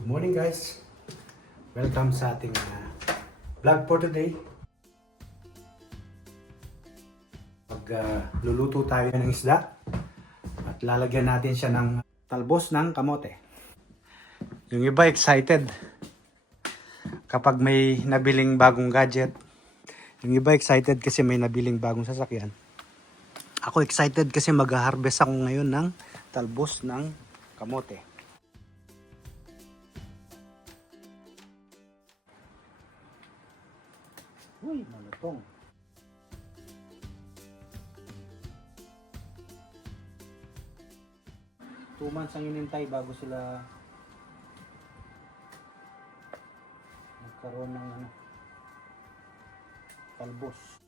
Good morning guys. Welcome sa ating ah, vlog for today. Pag ah, luluto tayo ng isda at lalagyan natin siya ng talbos ng kamote. Yung iba excited kapag may nabiling bagong gadget. Yung iba excited kasi may nabiling bagong sasakyan. Ako excited kasi mag-harvest ako ngayon ng talbos ng kamote. Uy, malutong. Two months ang inintay bago sila magkaroon ng ano, talbos.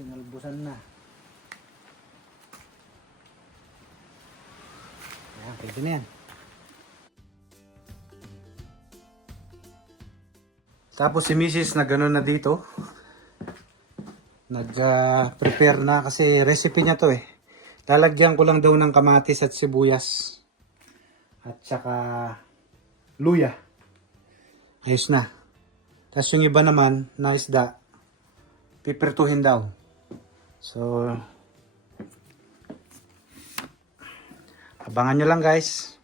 Tinalbusan na. Ayan, pwede na yan. Tapos si Mrs. na gano'n na dito. Nag-prepare na kasi recipe niya to eh. Lalagyan ko lang daw ng kamatis at sibuyas. At saka luya. Ayos na. Tapos yung iba naman na isda, pipirtuhin daw. So, abangan nyo lang guys.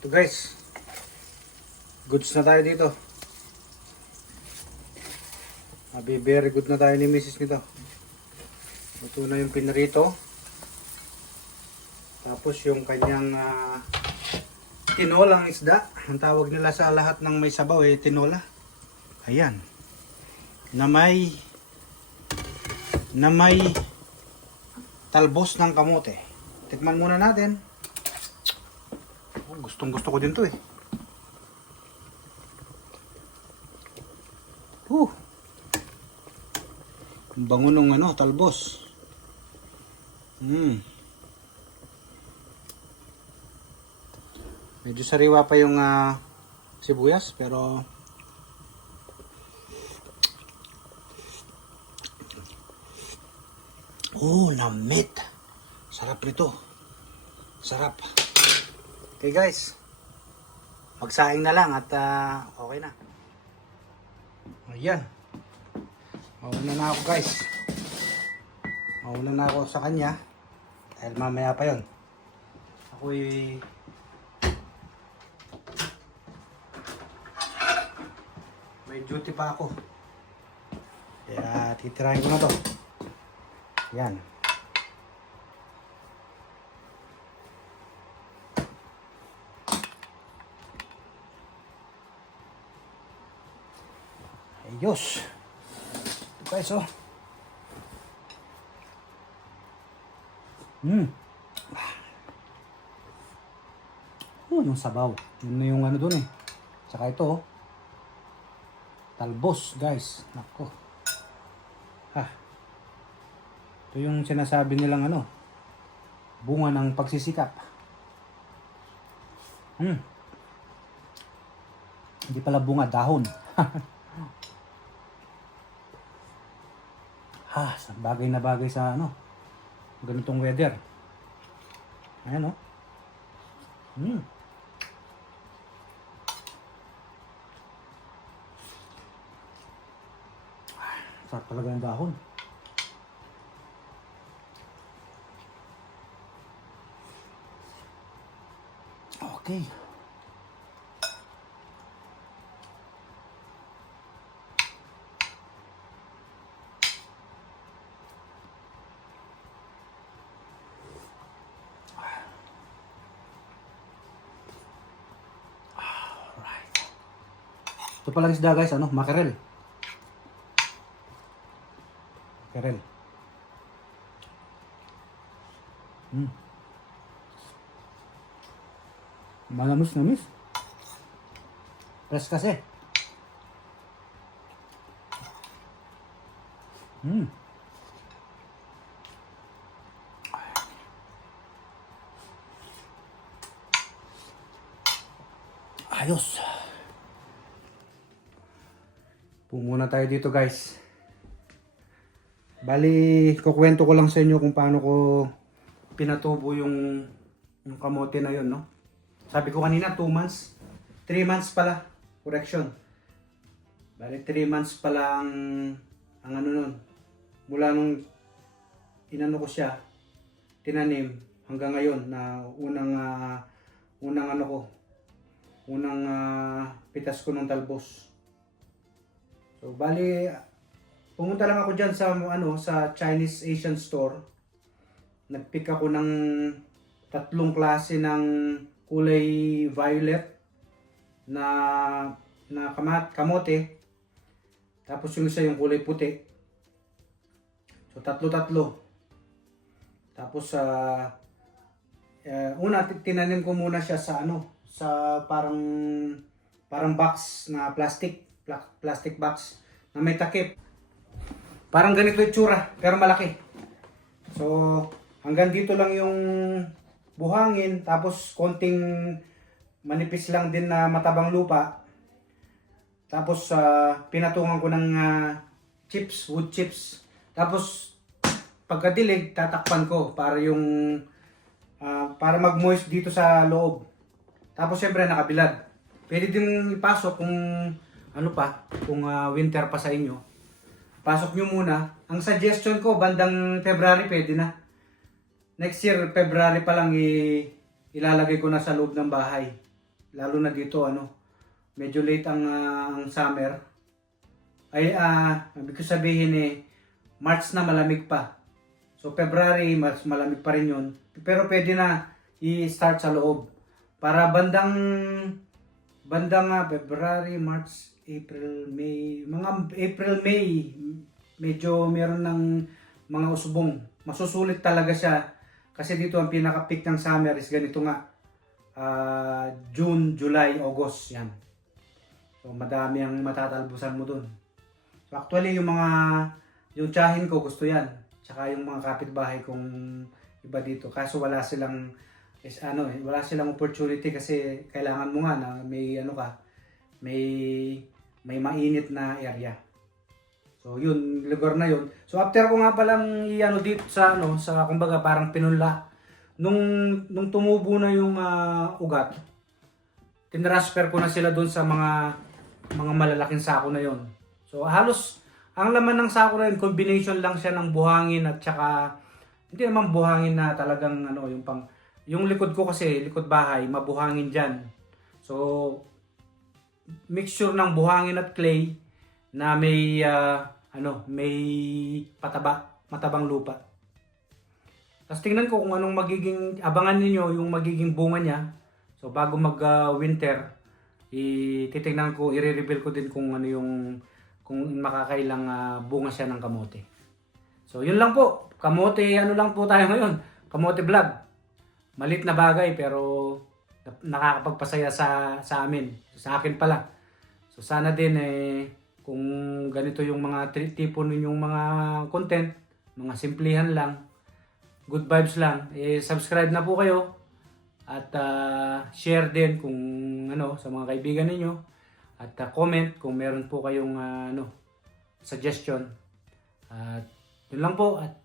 Ito guys. Goods na tayo dito. Abi, very good na tayo ni Mrs. nito. Luto na yung pinarito. Tapos yung kanyang ah, tinolang isda. Ang tawag nila sa lahat ng may sabaw eh, tinola. Ayan. Na may na may talbos ng kamote. Tikman muna natin. Gustong gusto ko din to eh. Huh. Ang bango nung ano, talbos. Hmm. Medyo sariwa pa yung ah, sibuyas pero Oh, namit. Sarap nito. Sarap. Okay guys, magsaing na lang at ah, okay na. Ayan. Mauna na ako guys. Mauna na ako sa kanya. Dahil mamaya pa yon. Ako'y may duty pa ako. Kaya titirahin ko na to. Yan. Ayos. Ito guys, oh. Hmm. Oh, yung sabaw. Yun na yung ano dun eh. Tsaka ito, oh. Talbos, guys. Nako. Ha. Ito yung sinasabi nilang ano. Bunga ng pagsisikap. Hmm. Hindi pala bunga, dahon. Ha, bagay na bagay sa ano, ganitong weather. Ayan oh. Hmm. Sarap talaga yung dahon. Okay. Ito pala isda guys, ano, mackerel. Mackerel. Hmm. Malamus na miss. Press kasi. Hmm. Ayos. Pumuna tayo dito guys. Bali, kukwento ko lang sa inyo kung paano ko pinatubo yung, yung kamote na yun, no? Sabi ko kanina, 2 months. 3 months pala. Correction. Bali, 3 months pala ang, ang ano nun. Mula nung inano ko siya, tinanim, hanggang ngayon na unang, ah, unang ano ko, unang ah, pitas ko ng talbos. So, bali, pumunta lang ako dyan sa, ano, sa Chinese Asian store. Nagpick ako ng tatlong klase ng kulay violet na na kamat, kamote. Tapos yung isa yung kulay puti. So tatlo-tatlo. Tapos sa una ti- tinanim ko muna siya sa ano, sa parang parang box na plastic, pla- plastic box na may takip. Parang ganito yung tsura, pero malaki. So, hanggang dito lang yung buhangin, tapos konting manipis lang din na matabang lupa. Tapos, ah, pinatungan ko ng ah, chips, wood chips. Tapos, pagkadilig, tatakpan ko para yung, ah, para mag-moist dito sa loob. Tapos, syempre, nakabilad. Pwede din ipasok kung, ano pa, kung ah, winter pa sa inyo. Pasok nyo muna. Ang suggestion ko, bandang February pwede na. Next year, February pa lang i- ilalagay ko na sa loob ng bahay. Lalo na dito, ano, medyo late ang, ah, ang summer. Ay, ah, ibig ko sabihin eh, March na malamig pa. So, February, mas malamig pa rin yun. Pero pwede na i-start sa loob. Para bandang, bandang ah, February, March, April, May, mga April, May, medyo meron ng mga usbong. Masusulit talaga siya. Kasi dito ang pinaka-peak ng summer is ganito nga. Ah, June, July, August, yan. So, madami ang matatalbusan mo dun. So, actually, yung mga, yung tsahin ko, gusto yan. Tsaka yung mga kapitbahay kong iba dito. Kaso wala silang, is, ano, eh, wala silang opportunity kasi kailangan mo nga na may, ano ka, may, may mainit na area. So, yun, lugar na yun. So, after ko nga palang i-ano dito sa, ano, sa, kumbaga, parang pinunla. Nung, nung tumubo na yung ah, ugat, tinransfer ko na sila doon sa mga mga malalaking sako na yon. So halos ang laman ng sako na yun, combination lang siya ng buhangin at saka hindi naman buhangin na talagang ano yung pang yung likod ko kasi likod bahay mabuhangin diyan. So mixture ng buhangin at clay na may ah, ano may pataba matabang lupa. Tapos tingnan ko kung anong magiging abangan ninyo yung magiging bunga niya. So bago mag-winter, ititingnan ko, i-reveal ko din kung ano yung kung makakailang ah, bunga siya ng kamote. So yun lang po. Kamote, ano lang po tayo ngayon. Kamote vlog. Malit na bagay pero nakakapagpasaya sa sa amin. Sa akin pala. So sana din eh kung ganito yung mga tipo ninyong mga content, mga simplihan lang, good vibes lang, eh subscribe na po kayo. At ah, share din kung ano sa mga kaibigan ninyo. At ah, comment kung meron po kayong ah, ano suggestion. At Yun lang po. At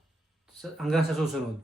hanggang sa susunod.